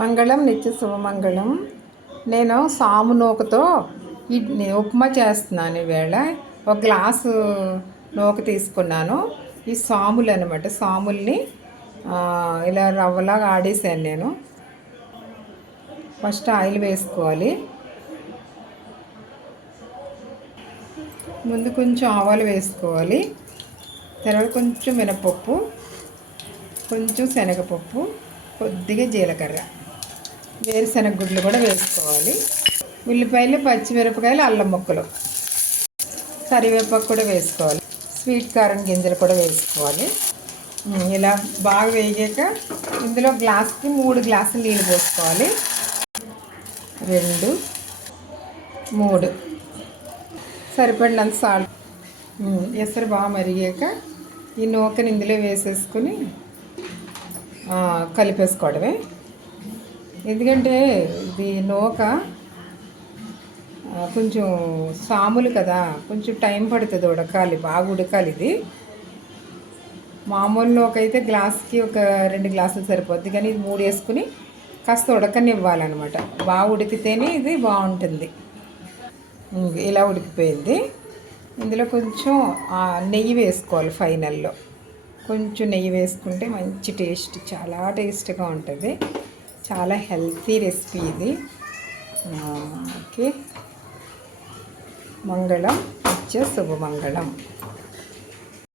మంగళం నిత్య శుభమంగళం నేను సాము నూకతో ఇడ్లీ ఉప్మా చేస్తున్నాను ఈవేళ. ఒక గ్లాసు నూక తీసుకున్నాను. ఈ సాములు అనమాట సాముల్ని ఇలా రవ్వలాగా ఆడేసాను నేను. ఫస్ట్ ఆయిల్ వేసుకోవాలి. ముందు కొంచెం ఆవాలు వేసుకోవాలి. తర్వాత కొంచెం మినపప్పు కొంచెం శనగపప్పు కొద్దిగా జీలకర్ర. వేరుశనగ గుడ్లు కూడా వేసుకోవాలి. ఉల్లిపాయలు పచ్చిమిరపకాయలు అల్లం ముక్కలు. కరివేపాకు కూడా వేసుకోవాలి. స్వీట్ కారం గింజలు కూడా వేసుకోవాలి. ఇలా బాగా వేగాక ఇందులో గ్లాస్కి మూడు గ్లాసులు నీళ్ళు పోసుకోవాలి. రెండు మూడు. సరిపడినంత సాల్ట్. ఎసరు బాగా మరిగాక ఈ నూకని ఇందులో వేసేసుకుని కలిపేసుకోవడమే. ఎందుకంటే ఇది నూక కొంచెం సాములు కదా కొంచెం టైం పడుతుంది ఉడకాలి బాగా ఉడకాలి ఇది. మామూలు నూక అయితే గ్లాస్కి ఒక రెండు గ్లాసులు సరిపోద్ది కానీ ఇది మూడు వేసుకుని కాస్త ఉడకనివ్వాలన్నమాట. బాగా ఉడికితేనే ఇది బాగుంటుంది. ఇలా ఉడికిపోయింది. ఇందులో కొంచెం నెయ్యి వేసుకోవాలి ఫైనల్లో. కొంచెం నెయ్యి వేసుకుంటే మంచి టేస్ట్ చాలా టేస్ట్గా ఉంటుంది. చాలా హెల్తీ రెసిపీ ఇది. ఓకే మంగళం నిత్య శుభమంగళం